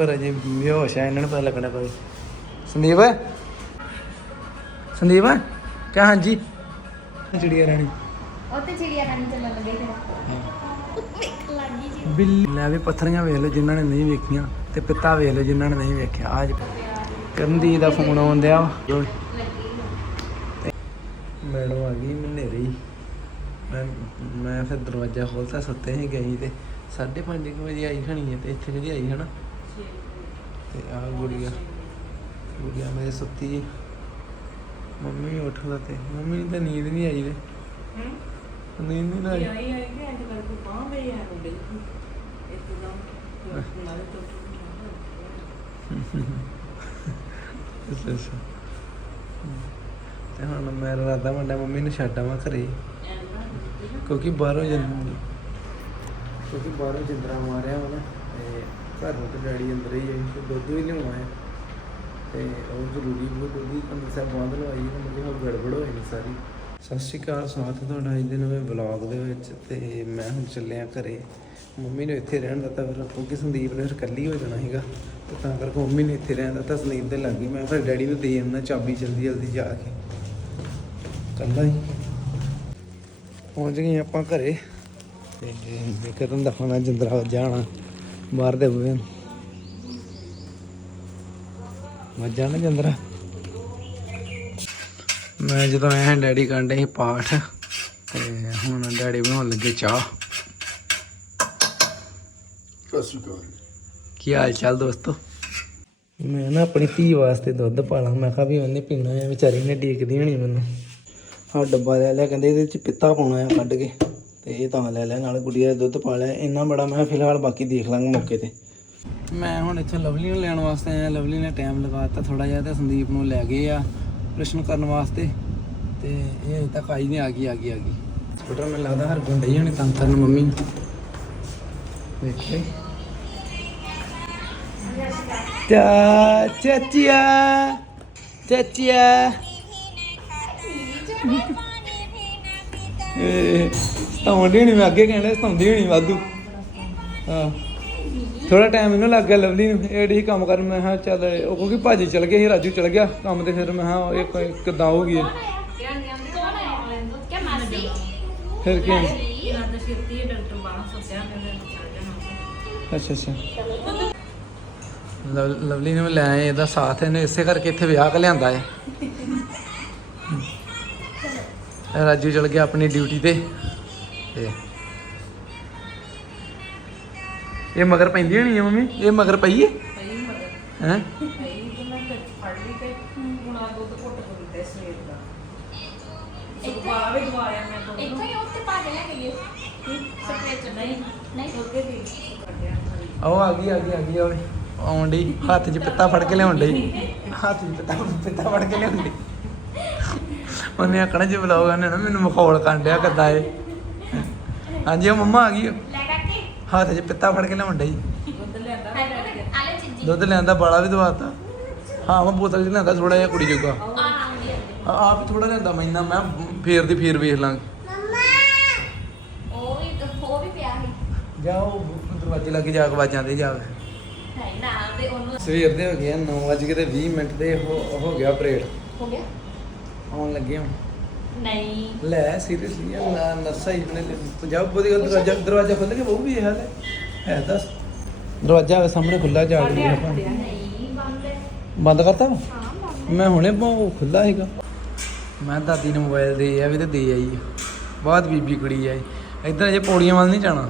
ਪਰ ਅਜੇ ਬੇਹੋਸ਼ ਆ ਇਹਨਾਂ ਨੂੰ ਪਤਾ ਲੱਗਣਾ ਕੋਈ ਸੰਦੀਪ? ਸੰਦੀਪ ਕਹਾਂ ਹਾਂਜੀ? ਚਿੜੀਆ ਰਾਣੀ। ਉੱਥੇ ਚਿੜੀਆ ਰਾਣੀ ਚੱਲਣ ਲੱਗੇ ਤੇ ਵੇਖ ਲੱਗੀ ਜੀ ਬਿੱਲੀ। ਲੈ ਵੀ ਪੱਥਰੀਆਂ ਵੇਖ ਲਓ ਜਿਨ੍ਹਾਂ ਨੇ ਨਹੀਂ ਵੇਖੀਆਂ ਤੇ ਪਿੱਤਾ ਵੇਖ ਲਓ ਜਿਨ੍ਹਾਂ ਨੇ ਨਹੀਂ ਵੇਖਿਆ। ਅੱਜ ਕਰਨਦੀ ਦਾ ਫੋਨ ਆਉਂਦਿਆ ਮੈਡਮ ਆ ਗਈ ਮਨੇਰੇ ਹੀ ਮੈਂ ਮੈਂ ਫਿਰ ਦਰਵਾਜ਼ਾ ਖੋਲਤਾ ਸੁੱਤੇ ਹੀ ਗਈ ਤੇ 5:30 ਵਜੇ ਆਈ ਖਣੀ ਹੈ ਤੇ ਇੱਥੇ ਕਦੀ ਆਈ ਹਨਾ ਤੇ ਆ ਗੁੜੀਆ ਗੁੜੀਆ ਮੇਰੇ ਸੁੱਤੀ ਹੈ। ਮੰਮੀ ਉੱਠ ਲਾ ਤੇ ਮੰਮੀ ਨੂੰ ਤਾਂ ਨੀਂਦ ਨਹੀਂ ਆਈ ਤੇ ਨੀਂਦ ਨਹੀਂ ਆਈ। ਆਈ ਆਈ ਕਿ ਅੱਜ ਕੱਲ ਕੋ ਬਾਹ ਪਈ ਆ? ਮੁੰਡੇ ਦੀ ਇੱਕਦਮ ਨਾਲੇ ਤੋਂ ਅੱਛਾ ਅੱਛਾ। ਤੇ ਹੁਣ ਮੈਂ ਰਾਦਾ ਮੰਡਾ ਮੰਮੀ ਨੂੰ ਛੱਡ ਆਵਾਂ ਘਰੇ। ਕਿਉਂਕਿ ਬਾਹਰੋਂ ਕਿਉਂਕਿ ਬਾਹਰੋਂ ਜਿੰਦਰਾ ਮਾਰਿਆ ਵਾ ਨਾ ਘਰ ਨੂੰ ਤੇ ਡੈਡੀ ਅੰਦਰ ਹੀ ਆਈ ਤੇ ਦੁੱਧ ਵੀ ਲਿਆਉਣਾ ਹੈ। ਤੇ ਉਹ ਜ਼ਰੂਰੀ ਬਹੁਤ ਦੁੱਧ ਅੰਦਰ ਸਾਹਿਬ ਬੰਦ ਲਵਾਈ ਨਾ ਮੁੰਡੇ ਹੋ ਗੜਬੜ ਹੋਈ ਨਹੀਂ ਸਾਰੀ। ਸਤਿ ਸ਼੍ਰੀ ਅਕਾਲ ਸਵਾਗਤ ਹੈ ਤੁਹਾਡਾ ਅੱਜ ਦੇ ਨਵੇਂ ਵਲੌਗ ਦੇ ਵਿੱਚ ਤੇ ਮੈਂ ਹੁਣ ਚੱਲਿਆ ਘਰੇ। ਮੰਮੀ ਨੂੰ ਇੱਥੇ ਰਹਿਣ ਦਿੱਤਾ, ਫਿਰ ਕਿਉਂਕਿ ਸੰਦੀਪ ਨੇ ਫਿਰ ਇਕੱਲੀ ਹੋ ਜਾਣਾ ਸੀਗਾ। ਤੇ ਤਾਂ ਕਰਕੇ ਮੰਮੀ ਨੇ ਇੱਥੇ ਰਹਿਣ ਦਿੱਤਾ, ਸੰਦੀਪ ਦੇ ਲੱਗ। ਗਈ ਮੈਂ ਫਿਰ ਡੈਡੀ ਨੂੰ ਦੇ ਆਉਣਾ ਚਾਬੀ ਜਲਦੀ ਜਲਦੀ ਜਾ ਕੇ। ਕੱਲਾ ਹੀ। ਪਹੁੰਚ ਗਏ ਆਪਾਂ ਘਰੇ। ਤੇ ਇੱਕ ਤਾਂ ਦਫਨਾ ਜਿੰਦਰਾ ਜਾਣਾ। ਬਾਹਰ ਦੇ ਬੂਹੇ ਨੂੰ ਵੱਜਾ ਨਾ ਜਿੰਦਰਾ। ਮੈਂ ਜਦੋਂ ਆਇਆ ਡੈਡੀ ਕਰਦੇ ਸੀ ਪਾਠ ਤੇ ਹੁਣ ਡੈਡੀ ਬਣਾਉਣ ਲੱਗੇ ਚਾਹ। ਕੀ ਹਾਲ ਚਾਲ ਦੋਸਤੋ? ਮੈਂ ਨਾ ਆਪਣੀ ਧੀ ਵਾਸਤੇ ਦੁੱਧ ਪਾਲਾਂ। ਮੈਂ ਕਿਹਾ ਵੀ ਉਹਨੇ ਪੀਣਾ ਹੈ ਵਿਚਾਰੀ ਨੇ ਡੀਕਦੀ ਹੋਣੀ ਮੈਨੂੰ। ਹਾਂ ਡੱਬਾ ਲੈ ਲਿਆ ਕਹਿੰਦੇ ਇਹਦੇ ਚ ਪਿੱਤਾ ਪਾਉਣਾ ਆ ਕੱਢ ਕੇ। ਤੇ ਇਹ ਤਾਂ ਲੈ ਲਿਆ ਨਾਲ ਗੁੜੀਆ ਦਾ ਦੁੱਧ ਪਾ ਲਿਆ ਇੰਨਾ ਬੜਾ ਮੈਂ ਫਿਲਹਾਲ ਬਾਕੀ ਦੇਖ ਲਾਂਗੇ ਮੌਕੇ ਤੇ। ਮੈਂ ਹੁਣ ਇੱਥੇ ਲਵਲੀ ਨੂੰ ਲੈਣ ਵਾਸਤੇ ਆਇਆ ਲਵਲੀ ਨੇ ਟਾਈਮ ਲਗਾਤਾ ਥੋੜਾ ਜਿਹਾ ਤੇ ਸੰਦੀਪ ਨੂੰ ਲੈ ਗਏ ਆ ਪ੍ਰਸ਼ਨ ਕਰਨ ਵਾਸਤੇ। ਤੇ ਇਹ ਅਜੇ ਤੱਕ ਆਈ ਨਹੀਂ ਆ ਗਈ ਆ ਗਈ ਆ ਗਈ। ਸਕੂਟਰ ਮੈਨੂੰ ਲੱਗਦਾ ਹਰ ਗੁੰਡੇ ਹੋਣੀ ਤੰਗ ਕਰਨ ਮੰਮੀ। ਵੇਖੇ ਚਾ ਚਾਚੀਆ ਚਾਚੀਆ। ਇਹ ਸਤਾਉਂਦੀ ਹੋਣੀ ਮੈਂ ਅੱਗੇ ਕਹਿੰਦਾ ਸਤਾਉਂਦੀ ਹੋਣੀ ਵਾਧੂ। ਹਾਂ। ਥੋੜਾ ਟਾਈਮ ਇਹਨੂੰ ਲੱਗ ਗਿਆ, ਲਵਲੀ ਨੂੰ। ਇਹ ਡੀ ਕੰਮ ਕਰਨ, ਮੈਂ ਹਾਂ ਚੱਲ, ਉਹ ਕਿਉਂਕਿ ਭਾਜੀ ਚਲ ਗਿਆ ਸੀ, ਰਾਜੂ ਚਲ ਗਿਆ ਕੰਮ ਤੇ ਫਿਰ ਮੈਂ ਹਾਂ ਇਹ ਕੋਈ ਕਿੱਦਾਂ ਹੋਊਗੀ ਇਹ? ਫਿਰ ਕੀ ਅੱਛਾ ਅੱਛਾ। ਲਵ- ਲਵਲੀ ਨੂੰ ਲੈ ਆਏ, ਇਹਦਾ ਸਾਥ ਇਹਨੇ ਇਸੇ ਕਰਕੇ ਇੱਥੇ ਵਿਆਹ ਕ ਲਿਆਂਦਾ ਹੈ। ਰਾਜੂ ਚਲ ਗਿਆ ਆਪਣੀ ਡਿਊਟੀ ਤੇ। ਇਹ ਮਗਰ ਪੈਂਦੀ ਹੋਣੀ ਹੈ ਮੰਮੀ? ਇਹ ਮਗਰ ਪਈ ਹੈ ਪਈ ਮਗਰ। ਹੈ? ਪਈ ਤੇ ਮੈਂ ਫਿਰ ਫੜ ਲਈ ਤੇ ਹੁਣ ਆ ਦੁੱਧ ਘੁੱਟ ਕੇ ਦਿੱਤੇ ਸਵੇਰ ਦਾ। ਸੁਭਾਅ ਵੀ ਦਵਾਇਆ ਮੈਂ ਤੋਂ ਇੱਥੋਂ ਹੀ ਉੱਥੇ ਪਾ ਕੇ ਲੈ ਗਈ ਸਪਰੇ ਚ। ਨਹੀਂ ਨਹੀਂ। ਕੱਢਿਆ ਸਾਰੀ। ਆਓ ਆ ਗਈ ਆ ਗਈ ਆ ਗਈ ਓਏ ਆਉਣ ਡਈ। ਹੱਥ 'ਚ ਪਿੱਤਾ ਫੜ ਕੇ ਲਿਆਉਣ ਡਈ। ਹੱਥ 'ਚ ਪਿੱਤਾ ਪਿੱਤਾ ਫੜ ਕੇ ਲਿਆਉਣ ਡਈ। ਉਹਨੇ ਆਖਣਾ ਜੇ ਬੁਲਾਓਗਾ ਨੇ ਨਾ ਮੈਨੂੰ ਮਖੌਲ ਕਰਨ ਡਿਆ ਕਿੱਦਾਂ ਏ। ਹਾਂਜੀ ਉਹ ਮੰਮਾ ਆ ਗਈ। ਓ। ਲੈ ਕਾਕੇ ਹੱਥ 'ਚ ਪਿੱਤਾ ਫੜ ਕੇ ਲਿਆਉਣ ਡਈ। ਦੁੱਧ ਲਿਆਂਦਾ। ਆਲੇ ਚੀਜੀ ਦੁੱਧ ਲਿਆਂਦਾ ਬਾਲਾ ਵੀ ਦਵਾਤਾ। ਹਾਂ ਮੈਂ ਬੋਤਲ 'ਚ ਲਿਆਂਦਾ ਥੋੜਾ ਜਿਹਾ ਕੁੜੀ ਜੋਗਾ। ਆ ਆਉਂਦੀ ਆ। ਆਪ ਥੋੜਾ ਲਿਆਂਦਾ ਮੈਨਾਂ ਮੈਂ ਫੇਰ ਦੀ ਫੇਰ ਵੇਖ ਲਾਂਗੇ। ਉਹ ਵੀ ਉਹ ਵੀ ਪਿਆ ਸੀ। ਜਾਓ ਦਰਵਾਜ਼ੇ ਲੱਗੇ ਜਾ ਕੇ ਆਵਾਜ਼ਾਂ ਦੇ ਜਾ ਨਹੀਂ ਨਾ ਤੇ ਉਹਨੂੰ ਸਵੇਰ ਦੇ ਹੋ ਗਏ 9:20 ਮਿੰਟ ਦੇ ਹੋ ਹੋ ਗਿਆ ਪਰੇਡ। ਹੋ ਗਿਆ। ਆਉਣ ਲੱਗੇ ਹੁਣ। ਨਹੀਂ। ਲੈ ਸੀਰੀਅਸਲੀ ਨਾ ਨਸਾ ਹੀ ਆਪਣੇ ਪੰਜਾਬ ਬੋਦੀ ਦਰਵਾਜ਼ਾ ਦਰਵਾਜ਼ਾ ਖੁੱਲ ਕੇ ਬਹੁ ਵੀ ਇਹ ਹਾਲ ਹੈ। ਹੈ ਦੱਸ। ਦਰਵਾਜ਼ਾ ਵੇ ਸਾਹਮਣੇ ਖੁੱਲਾ ਜਾ ਸਾਢੇ ਰਿਹਾ। ਅੱਠ ਆਪਾਂ ਦੇ ਆ। ਨਹੀਂ ਬੰਦ ਹੈ। ਬੰਦ ਕਰਤਾ? ਵਾ? ਹਾਂ ਬੰਦ ਮੈਂ ਹੁਣੇ ਉਹ ਖੁੱਲਾ ਹੈਗਾ ਮੈਂ ਦਾਦੀ ਨੂੰ ਮੋਬਾਈਲ ਦੇ ਆ ਵੀ ਤੇ ਦੇ ਆਈ ਬਾਅਦ ਬੀਬੀ ਕੁੜੀ ਆਈ। ਇੱਧਰ ਅਜੇ ਪੌੜੀਆਂ ਵੱਲ ਨਹੀਂ ਜਾਣਾ।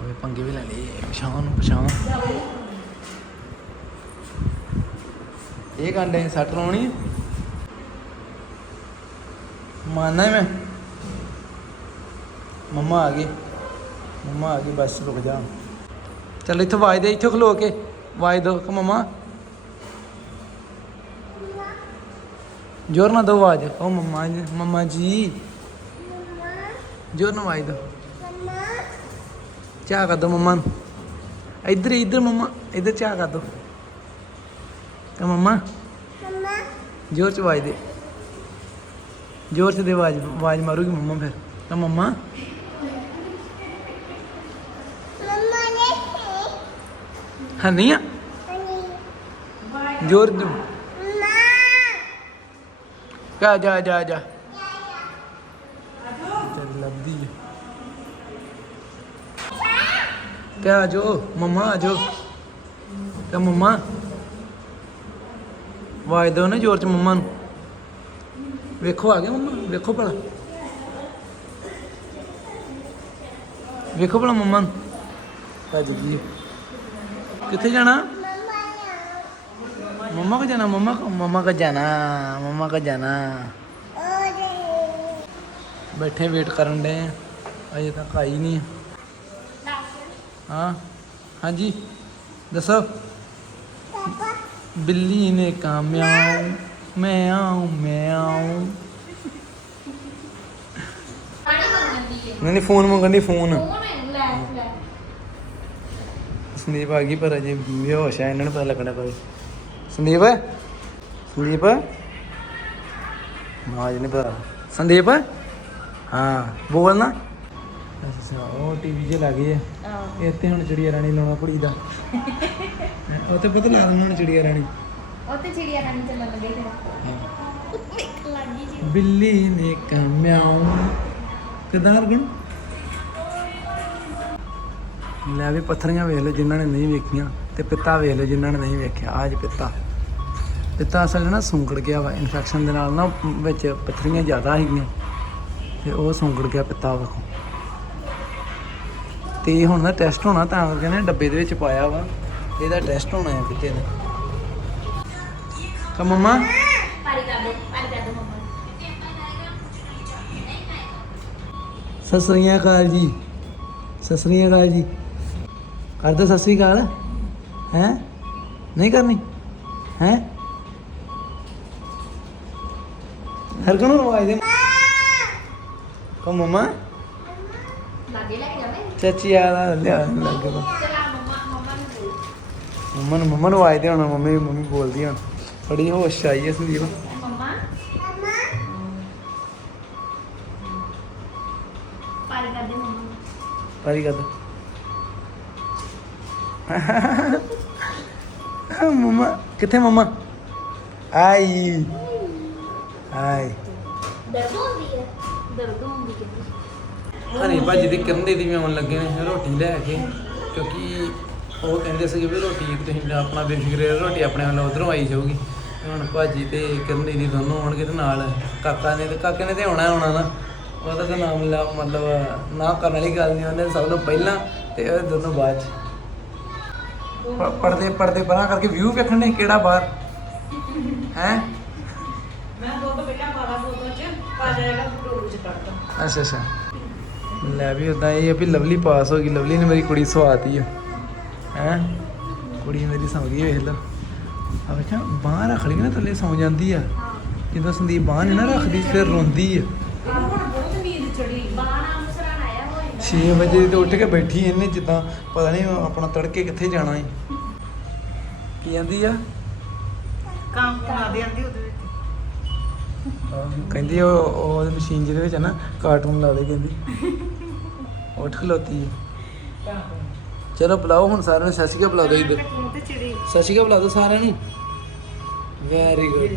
ਓਏ ਪੰਗੇ ਵੀ ਲੈ ਲਏ। ਪਛਾਣ ਨੂੰ ਪਛਾਣ ਇਹ ਗੰਡੇ ਸੱਟ ਲਾਉਣੀ ਹੈ ਮਾਨਾ ਮੈਂ। ਮੰਮਾ ਆ ਗਈ ਮੰਮਾ ਆ ਗਈ ਬਸ ਰੁਕ ਜਾ। ਚੱਲ ਇੱਥੇ ਆਵਾਜ਼ ਦੇ ਇੱਥੇ ਖਲੋ ਕੇ। ਆਵਾਜ਼ ਦੋ ਕਿ ਮੰਮਾ। ਜ਼ੋਰ ਨਾਲ ਦੋ ਆਵਾਜ਼। ਓ ਮੰਮਾ ਜੀ ਮੰਮਾ ਜੀ। ਜ਼ੋਰ ਨਾਲ ਆਵਾਜ਼ ਦੋ। ਚਾਹ ਕਰ ਦੋ ਮੰਮਾ ਨੂੰ। ਇੱਧਰ ਇੱਧਰ ਮੰਮਾ ਇੱਧਰ ਚਾਹ ਕਰ ਦੋ। ਤੇ ਮੰਮਾ। ਜ਼ੋਰ ਚ ਆਵਾਜ਼ ਦੇ। ਜ਼ੋਰ ਚ ਦੇ ਆਵਾਜ਼ ਆਵਾਜ਼ ਮਾਰੂਗੀ ਮੰਮਾ ਫਿਰ। ਤਾਂ ਮੰਮਾ। ਹਾਂ ਨਹੀਂ ਆ? ਜੋਰ ਜੋਰ ਜਾ ਜਾ ਜਾ ਜਾ। ਚੱਲ ਲੱਭਦੀ ਹੈ ਕਿਆ ਆ ਜੋ ਮਮਾ ਆ ਜੋ ਕਿਆ ਮਮਾ। ਆਵਾਜ਼ ਦਿਓ ਨਾ ਜ਼ੋਰ ਚ ਮਮਾ ਨੂੰ। ਵੇਖੋ ਆ ਗਿਆ ਮੰਮਾ, ਵੇਖੋ ਭਲਾ। ਵੇਖੋ ਭਲਾ ਮੰਮਾ ਭੱਜ ਗਈ। ਕਿੱਥੇ ਜਾਣਾ? ਮੰਮਾ ਕੋ ਜਾਣਾ, ਮੰਮਾ ਕੋ ਮੰਮਾ ਕੋ ਜਾਣਾ, ਮੰਮਾ ਕੋ ਜਾਣਾ। ਬੈਠੇ ਵੇਟ ਕਰਨ ਦੇ ਅਜੇ ਤੱਕ ਆਈ ਨਹੀਂ ਹਾਂ, ਹਾਂਜੀ। ਦੱਸੋ। ਬਿੱਲੀ ਨੇ ਕਾਮਿਆਂ ਮਿਆਉ ਮੈਂ ਆਉ ਮੈਂ ਆਉ ਪਾਣੀ ਮੰਗਦੀ ਹੈ ਨਹੀਂ ਨਹੀਂ ਫੋਨ ਮੰਗਣ ਦੀ ਫੋਨ ਉਹ ਮੈਨੂੰ ਲੈ ਲੈ ਸੰਦੀਪ ਆ ਗਈ ਪਰ ਅਜੇ ਬੇਹੋਸ਼ ਹੈ ਇਹਨਾਂ ਨੂੰ ਪਤਾ ਲੱਗਣਾ ਕੋਈ ਸੰਦੀਪ ਸੰਦੀਪ ਨਾ ਨਹੀਂ ਪਤਾ ਸੰਦੀਪ ਹਾਂ ਬੋਲ ਨਾ ਅੱਛਾ ਉਹ ਟੀਵੀ 'ਚ ਲੱਗ ਗਈ ਹੈ ਆਹ ਇੱਥੇ ਹੁਣ ਚਿੜੀਆ ਰਾਣੀ ਲਾਉਣਾ ਕੁੜੀ ਦਾ ਉਹ ਤੇ ਪਤਾ ਲਾ ਦੇਣਾ ਹੁਣ ਚਿੜੀਆ ਰਾਣੀ ਉਹ ਤੇ ਚਿੜੀਆ ਰਾਣੀ ਚੱਲਣ ਲੱਗੇ ਲੱਗੀ ਜੀ ਬਿੱਲੀ ਨੇ ਕਹਾ ਮਿਆਉ ਕਿਦਾਂ ਹਰਗੁਣ ਲੈ ਵੀ ਪੱਥਰੀਆਂ ਵੇਖ ਲਓ ਜਿਨ੍ਹਾਂ ਨੇ ਨਹੀਂ ਵੇਖੀਆਂ ਤੇ ਪਿੱਤਾ ਵੇਖ ਲਓ ਜਿਨ੍ਹਾਂ ਨੇ ਨਹੀਂ ਵੇਖਿਆ ਆਜ ਪਿੱਤਾ। ਪਿੱਤਾ ਅਸਲ ਨਾ ਸੁੰਗੜ ਗਿਆ ਵਾ ਇਨਫੈਕਸ਼ਨ ਦੇ ਨਾਲ ਨਾ ਵਿੱਚ ਪੱਥਰੀਆਂ ਜ਼ਿਆਦਾ ਹੈਗੀਆਂ। ਤੇ ਉਹ ਸੁੰਗੜ ਗਿਆ ਪਿੱਤਾ ਵੇਖੋ ਤੇ ਹੁਣ ਦਾ ਟੈਸਟ ਹੋਣਾ ਤਾਂ ਕਰਕੇ ਨੇ ਡੱਬੇ ਦੇ ਵਿੱਚ ਪਾਇਆ ਵਾ। ਇਹਦਾ ਟੈਸਟ ਹੋਣਾ ਹੈ ਪਿੱਤੇ ਦਾ ਕਾ ਮੰਮਾ ਪਾਰੀ ਕਰ ਦੋ ਪਾਰੀ ਕਰ ਦੋ ਮੰਮਾ ਸਤਿ ਸ੍ਰੀ ਅਕਾਲ ਜੀ ਸਤਿ ਸ੍ਰੀ ਅਕਾਲ ਜੀ ਕਰ ਦੋ ਸਤਿ ਸ੍ਰੀ ਅਕਾਲ ਹੈ ਨਹੀਂ ਕਰਨੀ ਹੈ ਹਰ ਕੋਨ ਆਵਾਜ਼ ਦੇ ਕੋ ਮਮਾ ਲਾਗੇ ਲੈ ਕੇ ਜਾਵੇਂ ਚਾਚੀ ਆ ਲਾ ਲਿਆ ਲੱਗ ਚਲਾ ਮੰਮਾ ਮੰਮਾ ਨੂੰ ਬੋਲ ਮੰਮਾ ਨੂੰ ਮੰਮਾ ਨੂੰ ਦੇ ਹੁਣ ਮੰਮੀ ਮੰਮੀ ਬੋਲਦੀ ਹੁਣ ਬੜੀ ਹੋਸ਼ ਆਈ ਹੈ ਸੰਦੀਪ। ਮੰਮਾ? ਪਾਰੀ ਕਰ ਦੇ ਮੰਮਾ। ਪਾਰੀ ਕਰ ਦੋ। ਮਮਾ ਕਿੱਥੇ ਮਮਾ? ਆਈ। ਆਈ। ਦਰਦ ਹੁੰਦੀ ਹੈ। ਦਰਦ ਹੁੰਦੀ ਕਿੰਨੀ ਹਨੀ ਭਾਜੀ ਦੇ ਕਿਰਨ ਦੇ ਦੀ ਵੀ ਆਉਣ ਲੱਗੇ ਨੇ ਰੋਟੀ ਲੈ ਕੇ ਕਿਉਂਕਿ ਉਹ ਕਹਿੰਦੇ ਸੀਗੇ ਵੀ ਰੋਟੀ ਤੁਸੀਂ ਆਪਣਾ ਬੇਫਿਕਰੇ ਰੋਟੀ ਆਪਣੇ ਵੱਲੋਂ ਉਧਰੋਂ ਆਈ ਜਾਊਗੀ। ਹੁਣ ਭਾਜੀ ਤੇ ਕਿਰਨ ਦੀ ਦੋਨੋਂ ਆਉਣਗੇ ਤੇ ਨਾਲ ਕਾਕਾ ਨੇ ਤੇ ਕਾਕੇ ਨੇ ਤੇ ਆਉਣਾ ਹੀ ਆਉਣਾ ਨਾ। ਉਹਦਾ ਤਾਂ ਨਾਮ ਲਾ ਮਤਲਬ ਨਾ ਕਰਨ ਵਾਲੀ ਗੱਲ ਨਹੀਂ ਉਹਨੇ ਸਭ ਤੋਂ ਪਹਿਲਾਂ ਤੇ ਇਹ ਦੋਨੋਂ ਬਾਅਦ ਚ। ਪਰਦੇ ਪਰਦੇ ਪਰਾਂ ਕਰਕੇ ਵਿਊ ਵੇਖਣ ਨੇ ਕਿਹੜਾ ਬਾਹਰ? ਹੈ? ਮੈਂ ਦੁੱਧ ਪਹਿਲਾਂ ਪਾਦਾ ਬੋਤਲ ਚ ਪਾ ਜਾਏਗਾ ਡੋਲੂ ਚ ਕੱਢ ਦੋ। ਅੱਛਾ ਅੱਛਾ। ਲੈ ਵੀ ਉਦਾਂ ਇਹ ਵੀ ਲਵਲੀ ਪਾਸ ਹੋ ਗਈ ਲਵਲੀ ਨੇ ਮੇਰੀ ਕੁੜੀ ਸਵਾਤੀ ਆ। ਹੈ? ਕੁੜੀ ਮੇਰੀ ਸੌਂ ਗਈ ਵੇਖ ਲਓ। ਆ ਵੇਖਾਂ ਬਾਹਰ ਰੱਖ ਲਈ ਨਾ ਥੱਲੇ ਸੌਂ ਜਾਂਦੀ ਆ। ਜਦੋਂ ਸੰਦੀਪ ਬਾਹਰ ਨਹੀਂ ਨਾ ਰੱਖਦੀ ਫਿਰ ਰੋਂਦੀ ਆ। 6 ਵਜੇ ਤੇ ਉੱਠ ਕੇ ਬੈਠੀ ਇਹਨੇ ਜਿੱਦਾਂ ਪਤਾ ਨਹੀਂ ਆਪਣਾ ਤੜਕੇ ਕਿੱਥੇ ਜਾਣਾ ਏ। ਕੀ ਜਾਂਦੀ ਆ? ਕੰਮ ਕਰਾ ਦੇ ਆਂਦੀ ਉਹਦੇ ਵਿੱਚ। ਕਹਿੰਦੀ ਉਹ ਉਹ ਮਸ਼ੀਨ ਜਿਹਦੇ ਵਿੱਚ ਆ ਨਾ ਕਾਰਟੂਨ ਲਾ ਦੇ ਕਹਿੰਦੀ। ਉੱਠ ਖਲੋਤੀ ਆ। ਚਲੋ ਬੁਲਾਓ ਹੁਣ ਸਾਰਿਆਂ ਨੂੰ ਸਤਿ ਸ਼੍ਰੀ ਅਕਾਲ ਬੁਲਾ ਦਿਓ ਇੱਧਰ। ਸਤਿ ਸ਼੍ਰੀ ਅਕਾਲ ਬੁਲਾ ਦਿਓ ਸਾਰਿਆਂ ਨੂੰ। ਵੈਰੀ ਗੁੱਡ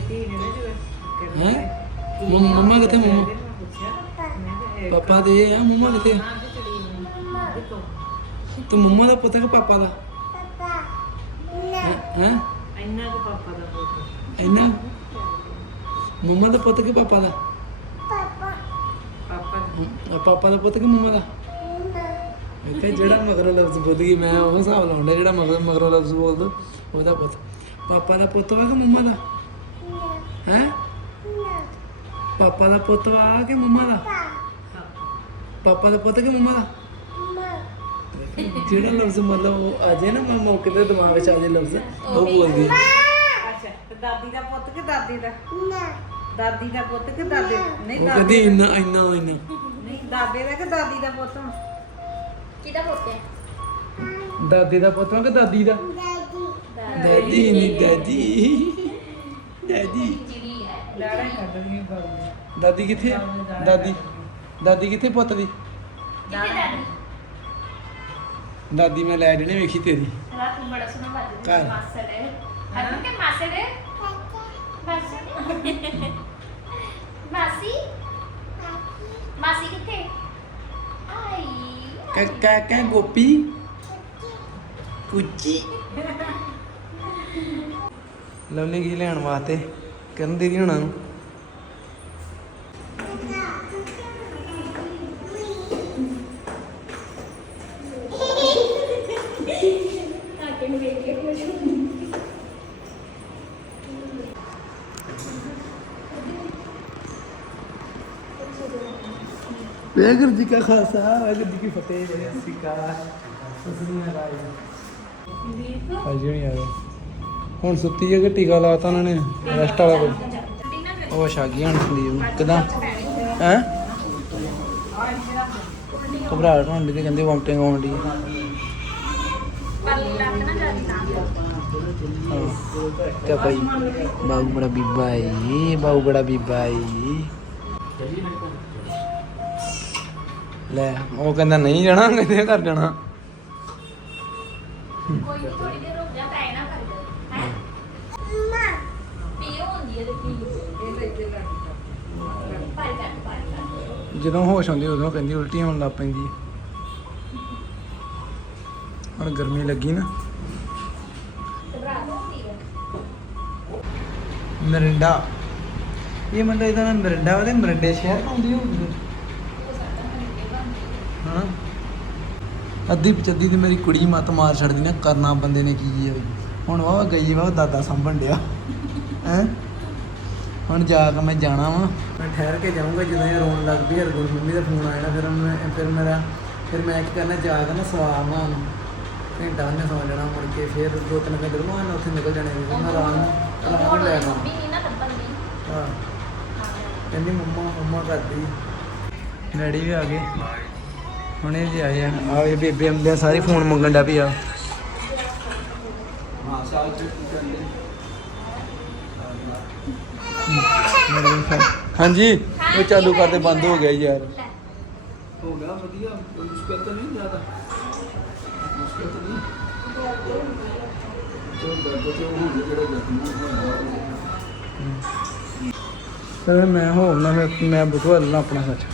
ਹੈ ਮੰਮਾ ਕਿੱਥੇ ਮੰਮਾ ਪਾਪਾ ਦੇ ਆ ਮੰਮਾ ਕਿੱਥੇ ਤੂੰ ਮੰਮਾ ਦਾ ਪੁੱਤ ਹੈ ਕਿ ਪਾਪਾ ਦਾ? ਹੈ? ਇੰਨਾ ਕੁ ਪਾਪਾ ਦਾ ਪੁੱਤ। ਇੰਨਾ? ਮੰਮਾ ਦਾ ਪੁੱਤ ਕਿ ਪਾਪਾ ਦਾ? ਪਾਪਾ। ਆ ਪਾਪਾ ਦਾ ਪੁੱਤ ਕਿ ਮੰਮਾ ਦਾ? ਇੱਥੇ ਜਿਹੜਾ ਮਗਰੋਂ ਲਫ਼ਜ਼ ਬੋਲ ਗਈ ਮੈਂ ਉਹ ਹਿਸਾਬ ਲਾਉਂਦਾ ਜਿਹੜਾ ਮਗਰ ਮਗਰੋਂ ਲਫ਼ਜ਼ ਬੋਲ ਦੋ ਉਹਦਾ ਪੁੱਤ। ਪਾਪਾ ਦਾ ਪੁੱਤ ਵਾ ਕਿ ਮੰਮਾ ਦਾ ਹੈ ਪਾਪਾ ਦਾ ਪੁੱਤ ਵਾ ਕਿ ਮੰਮਾ ਦਾ ਪਾਪਾ ਦਾ ਪੁੱਤ ਕਿ ਮੰਮਾ ਦਾ ਜਿਹੜਾ ਲਫ਼ਜ਼ ਮਤਲਬ ਉਹ ਆ ਜਾਏ ਨਾ ਮੈਂ ਮੌਕੇ ਤੇ ਦਿਮਾਗ ਵਿੱਚ ਆ ਜਾਏ ਲਫ਼ਜ਼ ਉਹ ਬੋਲਦੀ ਹੈ। ਅੱਛਾ ਤੇ ਦਾਦੀ ਦਾ ਪੁੱਤ ਕਿ ਦਾਦੀ ਦਾ? ਦਾਦੀ ਦਾ ਪੁੱਤ ਕਿ ਦਾਦੇ? ਨਹੀਂ ਉਹ ਦਾਦੀ ਕਹਿੰਦੀ ਇੰਨਾ ਇੰਨਾ ਇੰਨਾ। ਨਹੀਂ ਦਾਦੇ ਦਾ ਕਿ ਦਾਦੀ ਦਾ ਪੁੱਤ ਕਿਹਦਾ ਪੁੱਤ ਹੈ ਦਾਦੀ ਦਾ ਪੁੱਤ ਵਾ ਕਿ ਦਾਦੀ ਦਾ? ਦਾਦੀ ਦਾਦੀ ਚਿੜੀ ਹੈ ਲੜਾ ਕੱਢਣੀ ਬਾਬੂ ਦਾਦੀ ਕਿੱਥੇ ਆ? ਦਾਦੀ ਦਾਦੀ ਕਿੱਥੇ ਪੁੱਤ ਦੀ? ਦਾਦੀ ਮੈਂ ਲੈ ਜਣੇ ਵੇਖੀ ਤੇਰੀ। ਰਾਤ ਨੂੰ ਬੜਾ ਸੋਹਣਾ ਵੱਜ ਘਰ। ਮਾਸੜ। ਹਰਮਨ ਕੇ ਮਾਸੜ ਮਾਸੀ ਮਾਸੀ ਮਾਸੀ ਕਿੱਥੇ ਆਈ ਕਾ ਕਾ ਕਾ ਗੋਪੀ। ਕੁਚੀ। ਲਵਲੀ ਕੀ ਲੈਣ ਵਾਸਤੇ? ਕਰਨ ਦੀਦੀ ਹੁਣਾਂ ਨੂੰ ਵਾਹਿਗੁਰੂ ਜੀ ਕਾ ਖਾਲਸਾ ਵਾਹਿਗੁਰੂ ਜੀ ਕੀ ਫਤਿਹ ਜੈ ਸ੍ਰੀ ਅਕਾਲ ਸਸਰੀਆਂ ਰਾਜ ਹਾਂਜੀ ਨਹੀਂ ਆ ਗਏ। ਹੁਣ ਸੁੱਤੀ ਹੈ ਕਿ ਟੀਕਾ ਲਾਤਾ ਉਹਨਾਂ ਨੇ ਰੈਸਟ ਵਾਲਾ ਕੋਈ? ਉਹ ਛਾਗੀ ਹਣ ਸੰਦੀਪ ਕਿਦਾਂ? ਹੈ? ਘਬਰਾਹਟ ਹੋਣ ਦੀ ਕਹਿੰਦੇ ਵੋਮਟਿੰਗ ਆਉਣ ਦੀ ਤੇ ਭਾਈ? ਬਾਬੂ ਬੜਾ ਬੀਬਾ ਈ ਬਾਬੂ ਬੜਾ ਬੀਬਾ ਈ ਲੈ, ਉਹ ਕਹਿੰਦਾ ਨਹੀਂ ਜਾਣਾ ਕਿਤੇ ਘਰ ਜਾਣਾ। ਕੋਈ ਥੋੜੀ ਦੇਰ ਹੁੰਦੀ ਹੈ ਤੇ ਪੀ ਇਹ ਲੈ ਕੇ ਲੱਗ ਪਰ ਕਰ ਪਰ ਕਰ ਜਦੋਂ ਹੋਸ਼ ਆਉਂਦੀ, ਉਦੋਂ ਕਹਿੰਦੀ ਉਲਟੀ ਹੋਣ ਲੱਗ ਪੈਂਦੀ। ਹੈ। ਹੁਣ ਗਰਮੀ ਲੱਗੀ ਨਾ। ਮਰਿੰਡਾ। ਇਹ ਮੰਡਾ ਇਹਦਾ ਨਾਮ ਮਰਿੰਡਾ ਵਾ ਤੇ ਮਰਿੰਡੇ ਸ਼ਹਿਰ ਤੋਂ ਹੋਊਗੀ ਹਾਂ। ਅੱਧੀ ਪਚੱਦੀ ਤੇ ਮੇਰੀ ਕੁੜੀ ਮਤ ਮਾਰ ਛੱਡਦੀ ਨਾ, ਕਰਨਾ ਬੰਦੇ ਨੇ ਕੀ ਹੈ ਹੁਣ ਵਾ ਗਈ ਵਾ ਦਾਦਾ ਸੰਭਣ ਡਿਆ। ਹੈ? ਹੁਣ ਜਾ ਕੇ ਮੈਂ ਜਾਣਾ ਵਾ। ਮੈਂ ਠਹਿਰ ਕੇ ਜਾਊਂਗਾ ਜਦੋਂ ਇਹ ਰੋਣ ਲੱਗ ਪਈ ਹਰਗੁਣ ਮੰਮੀ ਦਾ ਫੋਨ ਆਇਆ ਫਿਰ ਮੈਂ ਫਿਰ ਮੇਰਾ ਫਿਰ ਮੈਂ ਕੀ ਕਰਨਾ ਜਾ ਕੇ ਨਾ ਸਵਾਰਨਾ ਉਹਨੂੰ। ਘੰਟਾ ਉਹਨੇ ਸੌ ਜਾਣਾ ਮੁੜ ਕੇ ਫਿਰ ਦੋ ਤਿੰਨ ਘੰਟੇ ਰੁਕਣਾ ਮੈਂ ਉੱਥੇ ਨਿਕਲ ਜਾਣਾ ਵੀ ਮੈਂ ਆਰਾਮ ਆਰਾਮ ਲੈ ਨਾ ਦੀ ਹਾਂ। ਕਹਿੰਦੀ ਮੰਮਾ ਮੰਮਾ ਕਰਦੀ। ਡੈਡੀ ਵੀ ਆ ਗਏ। ਹੁਣੇ ਜੀ ਆਏ ਆ। ਆ ਇਹ ਬੇਬੇ ਅੰਦੇ ਸਾਰੇ ਫੋਨ ਮੰਗਣ ਦਾ ਪਿਆ ਹਾਂਜੀ ਉਹ ਚਾਲੂ ਕਰਦੇ ਬੰਦ ਹੋ ਗਿਆ ਯਾਰ। ਲੈ ਹੋ ਗਿਆ ਵਧੀਆ। ਮੁਸ਼ਕਲ ਤਾਂ ਨਹੀਂ ਜ਼ਿਆਦਾ? ਮੁਸ਼ਕਲ ਤਾਂ ਨਹੀਂ? ਫਿਰ ਮੈਂ ਹੋਣਾ ਫਿਰ ਮੈਂ ਬੁਖਵਾ ਲੈਣਾ ਆਪਣਾ ਸੱਚ।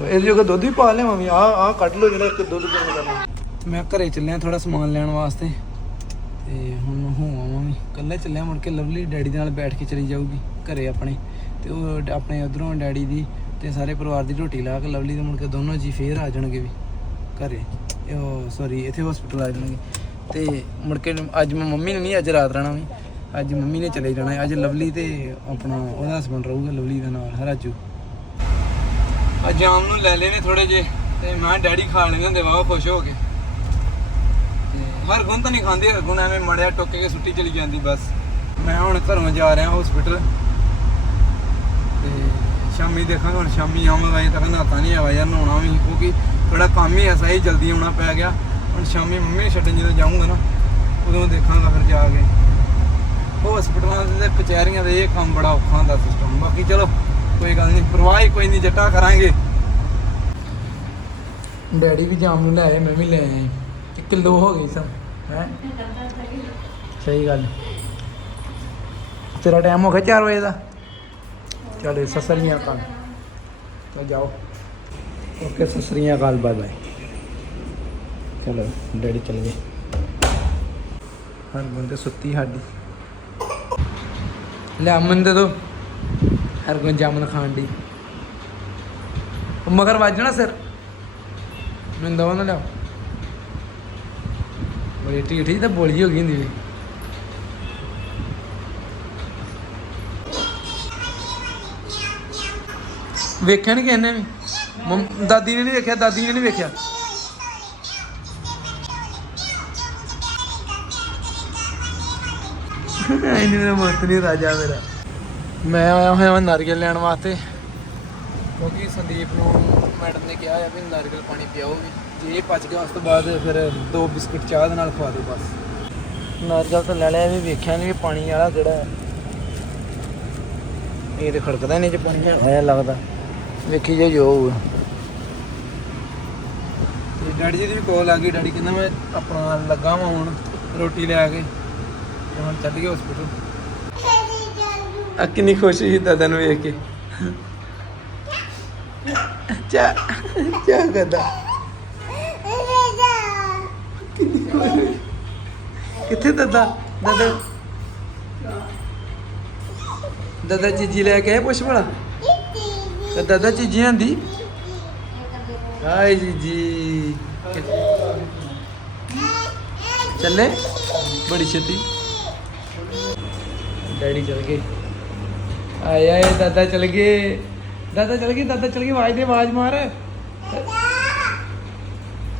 ਇਹਦੇ ਜੋਗਾ ਦੁੱਧ ਵੀ ਪਾ ਲਿਆਵਾਂ ਵੀ ਆ ਆ ਕੱਢ ਲਓ ਜਿਹੜਾ ਇੱਕ ਦੁੱਧ ਗਰਮ ਕਰਨਾ। ਮੈਂ ਘਰੇ ਚੱਲਿਆ ਥੋੜਾ ਸਮਾਨ ਲੈਣ ਵਾਸਤੇ। ਤੇ ਹੁਣ ਹੋਵਾਂ ਵੀ। ਕੱਲੇ ਚੱਲਿਆ ਮੁੜ ਕੇ ਲਵਲੀ ਡੈਡੀ ਦੇ ਨਾਲ ਬੈਠ ਕੇ ਚਲੀ ਜਾਊਗੀ। ਘਰੇ ਆਪਣੇ ਤੇ ਉਹ ਆਪਣੇ ਉਧਰੋਂ ਡੈਡੀ ਦੀ ਤੇ ਸਾਰੇ ਪਰਿਵਾਰ ਦੀ ਰੋਟੀ ਲਾ ਕੇ ਲਵਲੀ ਦੇ ਮੁੜ ਕੇ ਦੋਨੋਂ ਜੀ ਫੇਰ ਆ ਜਾਣਗੇ ਵੀ ਘਰੇ। ਉਹ ਸੌਰੀ ਇੱਥੇ ਹਸਪੀਟਲ ਆ ਜਾਣਗੇ। ਤੇ ਮੁੜ ਕੇ ਅੱਜ ਮੈਂ ਮੰਮੀ ਨੂੰ ਨਹੀਂ ਅੱਜ ਰਾਤ ਰਹਿਣਾ ਵੀ, ਅੱਜ ਮੰਮੀ ਨੇ ਚਲੇ ਜਾਣਾ। ਅੱਜ ਲਵਲੀ ਤੇ ਆਪਣਾ ਉਹਦਾ ਹਸਬੰਡ ਰਹੂਗਾ, ਲਵਲੀ ਦਾ ਨਾਲ, ਰਾਜੂ। ਅੱਜ ਆਮ ਨੂੰ ਲੈ ਲੈਨੇ ਥੋੜੇ ਜੇ ਤੇ ਮੈਂ ਡੈਡੀ ਖਾ ਲੈਂਦੇ ਹੁੰਦੇ ਵਾਹ ਖੁਸ਼ ਹੋ ਕੇ। ਤੇ ਹਰ ਗੁਣ ਤਾਂ ਨਹੀਂ ਖਾਂਦੇ, ਹਰ ਗੁਣ ਐਵੇਂ ਮੜਿਆ ਟੋਕੇ ਕੇ ਸੁੱਟੀ ਚਲੀ ਜਾਂਦੀ ਬਸ। ਮੈਂ ਹੁਣ ਘਰੋਂ ਜਾ ਰਿਹਾ ਹਸਪੀਟਲ ਸ਼ਾਮੀ ਦੇਖਾਂਗੇ, ਹੁਣ ਸ਼ਾਮੀ ਆਵਾਂਗਾ ਅਜੇ ਤੱਕ ਨਹਾਤਾ ਨਹੀਂ ਆਵਾ ਯਾਰ, ਨਹਾਉਣਾ ਵੀ ਕਿਉਂਕਿ ਥੋੜਾ ਕੰਮ ਹੀ ਐਸਾ ਹੀ ਜਲਦੀ ਆਉਣਾ ਪੈ ਗਿਆ। ਹੁਣ ਸ਼ਾਮੀ ਮੰਮੀ ਨੂੰ ਛੱਡਣ ਜਦੋਂ ਜਾਊਂਗਾ ਨਾ, ਉਦੋਂ ਦੇਖਾਂਗਾ ਫਿਰ ਜਾ ਕੇ। ਹਸਪੀਟਲਾਂ ਦੇ ਕਚਹਿਰੀਆਂ ਦੇ ਇਹ ਕੰਮ ਬੜਾ ਔਖਾ ਹੁੰਦਾ ਸਿਸਟਮ ਬਾਕੀ ਚਲੋ, ਕੋਈ ਗੱਲ ਨਹੀਂ, ਪਰਵਾਹ ਹੀ ਕੋਈ ਨਹੀਂ, ਜੱਟਾ ਕਰਾਂਗੇ। ਡੈਡੀ ਵੀ ਜਾਮ ਨੂੰ ਲੈ ਆਏ, ਮੈਂ ਵੀ ਲੈ ਆਇਆ। ਇੱਕ ਕਿਲੋ ਹੋ ਗਈ ਸਭ ਹੈ? ਸਹੀ ਗੱਲ। ਤੇਰਾ ਟਾਈਮ ਹੋ ਗਿਆ 4 ਵਜੇ ਦਾ? ਚਲੋ ਸਸਰੀਆਂ ਕਾਲ ਤਾਂ ਜਾਓ। ਓਕੇ, ਸਸਰੀਆਂ ਕਾਲ ਬਾਏ ਬਾਏ। ਚਲੋ, ਡੈਡੀ ਚਲ ਗਏ। ਹਰ ਬੰਦੇ ਸੁੱਤੀ ਸਾਡੀ। ਲੈ, ਅਮਨ ਦੇ ਦੋ। ਹਰ ਕੋਈ ਜਾਮਨ ਖਾਣ ਦੀ ਉਹ ਮਗਰ ਵੱਜਣਾ ਸਿਰ। ਮੈਨੂੰ ਦਵਾ ਨਾ ਲਿਆਓ। ਬੜੀ ਢੀਠੀ ਤਾਂ ਬੋਲੀ ਹੋ ਗਈ ਹੁੰਦੀ ਵੇਖਿਆ ਨਹੀਂ ਕਿਸੇ ਵੀ। ਮੰਮ- ਦਾਦੀ ਨੇ ਨਹੀਂ ਵੇਖਿਆ, ਦਾਦੀ ਨੇ ਨਹੀਂ ਵੇਖਿਆ। ਇਹਨੇ ਮੇਰਾ ਮਤ ਨਹੀਂ, ਰਾਜਾ ਮੇਰਾ। ਮੈਂ ਆਇਆ ਹੋਇਆ ਹਾਂ ਨਾਰੀਅਲ ਲੈਣ ਵਾਸਤੇ। ਕਿਉਂਕਿ ਸੰਦੀਪ ਨੂੰ ਮੈਡਮ ਨੇ ਕਿਹਾ ਆ ਵੀ ਨਾਰੀਅਲ ਪਾਣੀ ਪਿਆਓ ਵੀ ਜੇ ਇਹ ਪਚ ਗਿਆ ਉਸ ਤੋਂ ਬਾਅਦ ਫਿਰ ਦੋ ਬਿਸਕੁਟ ਚਾਹ ਦੇ ਨਾਲ ਖਵਾ ਦਿਓ ਬਸ। ਨਾਰੀਅਲ ਤਾਂ ਲੈ ਲਿਆ ਵੀ ਵੇਖਿਆ ਨਹੀਂ ਵੀ ਪਾਣੀ ਵਾਲਾ ਕਿਹੜਾ ਹੈ। ਇਹ ਤੇ ਖੜਕਦਾ ਨਹੀਂ ਜੇ ਪਾਣੀ ਹੈ। ਲੱਗਦਾ। ਵੇਖੀ ਜੇ ਜੋ ਹੋਊਗਾ ਤੇ ਡੈਡੀ ਜੀ ਦੀ ਵੀ ਕੋਲ ਆ ਗਈ। ਡੈਡੀ ਕਹਿੰਦਾ ਮੈਂ ਆਪਣਾ ਲੱਗਾ ਵਾਂ ਹੁਣ ਰੋਟੀ ਲੈ ਕੇ। ਤੇ ਹੁਣ ਚੱਲ ਗਏ ਹਸਪੀਟਲ ਆ ਕਿੰਨੀ ਖੁਸ਼ੀ ਸੀ ਦਾਦਾ ਨੂੰ ਵੇਖ ਕੇ। ਚਾ ਚਾ ਕਰਦਾ। ਕਿੱਥੇ ਦਾਦਾ? ਦਾਦਾ ਦਾਦਾ ਚੀਜੀ ਲੈ ਕੇ ਆਏ ਪੁੱਛ ਭਲਾ ਤੇ ਦਾਦਾ ਚੀਜੀ ਆਂਦੀ ਹਾਏ ਜੀਜੀ। ਚੱਲੇ? ਬੜੀ ਛੇਤੀ। ਡੈਡੀ ਚਲ ਗਏ। ਆਏ ਆਏ, ਦਾਦਾ ਚਲ ਗਏ। ਦਾਦਾ ਚਲ ਗਏ, ਦਾਦਾ ਚਲ ਗਏ, ਆਵਾਜ਼ ਦੇ, ਆਵਾਜ਼ ਮਾਰ।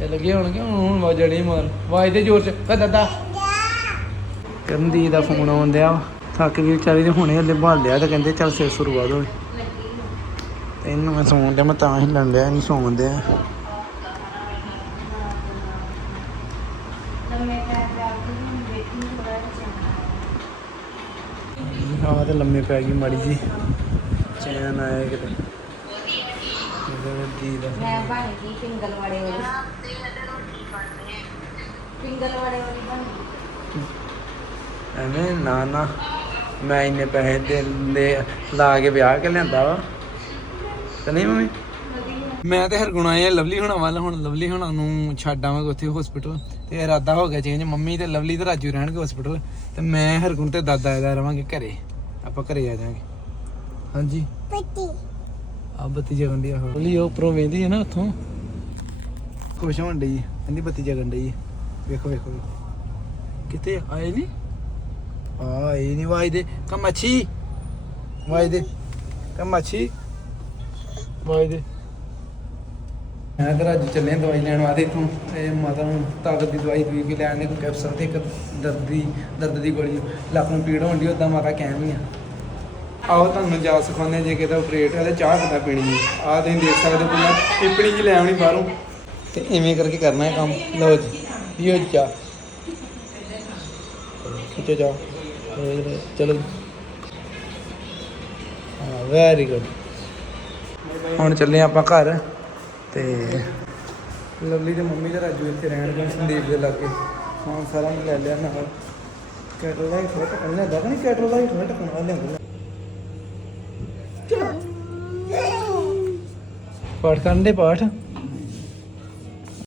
ਚਲ ਗਏ ਹੁਣ ਕਿ ਹੁਣ ਆਵਾਜ਼ ਜੜੀ ਮਾਰ। ਆਵਾਜ਼ ਦੇ ਜ਼ੋਰ ਚ। ਕਹ ਦਾਦਾ। ਕਰਨਦੀ ਦਾ ਫੋਨ ਆਉਂਦਿਆ ਥੱਕ ਗਈ ਵਿਚਾਰੀ ਦੇ ਹੁਣੇ ਹਲੇ ਭਾਲ ਲਿਆ ਤੇ ਕਹਿੰਦੇ ਚੱਲ ਸਿਰ ਸੁਰਵਾ ਦੋ ਤੇ ਇਹਨੂੰ ਮੈਂ ਸੌਣ ਡਿਆ ਮੈਂ ਤਾਂ ਹੀ ਲੰਡਿਆ ਇਹਨੂੰ ਸੌਣ ਡਿਆ ਹਾਂ ਤੇ ਲੰਮੇ ਪੈ ਗਈ ਮਾੜੀ ਜੀ ਚੈਨ ਆਇਆ ਕਿਤੇ। ਮੈਂ ਬਣ ਗਈ ਪਿੰਗਲ ਵਾਲੇ ਵਾਲੀ। ਪਿੰਗਲ ਵਾਲੇ ਵਾਲੀ ਬਣ ਗਈ। ਐਵੇਂ ਨਾ ਨਾ ਮੈਂ ਇੰਨੇ ਪੈਸੇ ਦੇ ਲਾ ਕੇ ਵਿਆਹ ਕੇ ਲਿਆਂਦਾ ਵਾ। ਤੇ ਨਹੀਂ ਮੰਮੀ? ਮੈਂ ਤੇ ਹਰਗੁਣਾ ਆ ਲਵਲੀ ਹੋਣਾ ਵੱਲ ਹੁਣ ਲਵਲੀ ਹੋਣਾ ਨੂੰ ਛੱਡ ਆਵਾਂਗੇ ਉੱਥੇ ਹਸਪੀਟਲ ਤੇ ਇਰਾਦਾ ਹੋ ਗਿਆ ਚੇਂਜ ਮੰਮੀ ਤੇ ਲਵਲੀ ਤੇ ਰਾਜੂ ਰਹਿਣਗੇ ਹਸਪੀਟਲ ਤੇ ਮੈਂ ਹਰਗੁਣ ਤੇ ਦਾਦਾ ਇਹਦਾ ਰਵਾਂਗੇ ਘਰੇ ਆਪਾਂ ਘਰੇ ਆ ਜਾਾਂਗੇ। ਹਾਂਜੀ? ਆ ਬੱਤੀ ਜਗਣ ਦੀ ਆ ਲਵਲੀ ਉਹ ਉੱਪਰੋਂ ਵੇਂਦੀ ਹੈ ਨਾ ਉੱਥੋਂ। ਖੁਸ਼ ਹੋਣ ਡਈ ਕਹਿੰਦੀ ਬੱਤੀ ਜਗਣ ਡਈ। ਵੇਖੋ ਵੇਖੋ। ਕਿਤੇ ਆਏ ਨਹੀਂ ਆ ਇਹ ਨਹੀਂ ਵਾਈ ਦੇ। ਕਾ ਮੱਛੀ ਵਾਈ ਦੇ ਮੱਛੀ ਦੇ। ਮੈਂ ਤਾਂ ਅੱਜ ਚੱਲੇ ਆਂ ਦਵਾਈ ਲੈਣ ਵਾਸਤੇ ਇੱਥੋਂ ਤੇ ਮਾਤਾ ਨੂੰ ਤਾਕਤ ਦੀ ਦਵਾਈ ਦੂਈ ਕੇ ਲੈਣ ਦੇ ਕੋਈ ਕੈਪਸੂਲ ਤੇ ਇੱਕ ਦਰਦ ਦੀ ਦਰਦ ਦੀ ਗੋਲੀ ਲੱਕ ਨੂੰ ਪੀੜ ਹੁੰਦੀ ਉਦਾਂ ਮਾਤਾ ਕਹਿਮ ਹੀ ਆ। ਆਓ ਤੁਹਾਨੂੰ ਜਾ ਸਿਖਾਉਂਦੇ ਜੇ ਕਿਤੇ ਆਪਰੇਟ ਹੈ ਤੇ ਚਾਹ ਕਿੱਦਾਂ ਪੀਣੀ ਹੈ। ਆਹ ਤੁਸੀਂ ਦੇਖ ਸਕਦੇ ਹੋ ਪਹਿਲਾਂ ਟਿੱਪਣੀ ਜੀ ਲੈ ਆਉਣੀ ਬਾਹਰੋਂ। ਤੇ ਇਵੇਂ ਕਰਕੇ ਕਰਨਾ ਹੈ ਕੰਮ। ਲਓ ਜੀ, ਪੀਓ ਚਾਹ। ਖਿੱਚੋ ਜਾਓ ਇਹ ਚਲੋ ਵੈਰੀ ਗੁੱਡ ਹੁਣ ਚੱਲੇ ਆਪਾਂ ਘਰ ਤੇ ਲਵਲੀ ਦੇ ਮੰਮੀ ਤੇ ਰਾਜੂ ਇੱਥੇ ਰਹਿਣਗੇ ਸੰਦੀਪ ਦੇ ਲਾਗੇ। ਹਾਂ ਸਾਰਾ ਨੂੰ ਲੈ ਲਿਆ ਨਾਲ। ਕੈਟਲ ਦਾ ਹੀ ਥੋੜਾ ਟਕਣ ਲਿਆਂਦਾ ਕਿ ਨਹੀਂ ਕੈਟਲ ਦਾ ਹੀ ਥੋੜਾ ਟਕਣ ਵਾਲਾ ਲਿਆਂਦਾ। ਪਾਠ ਕਰਨ ਦੇ ਪਾਠ?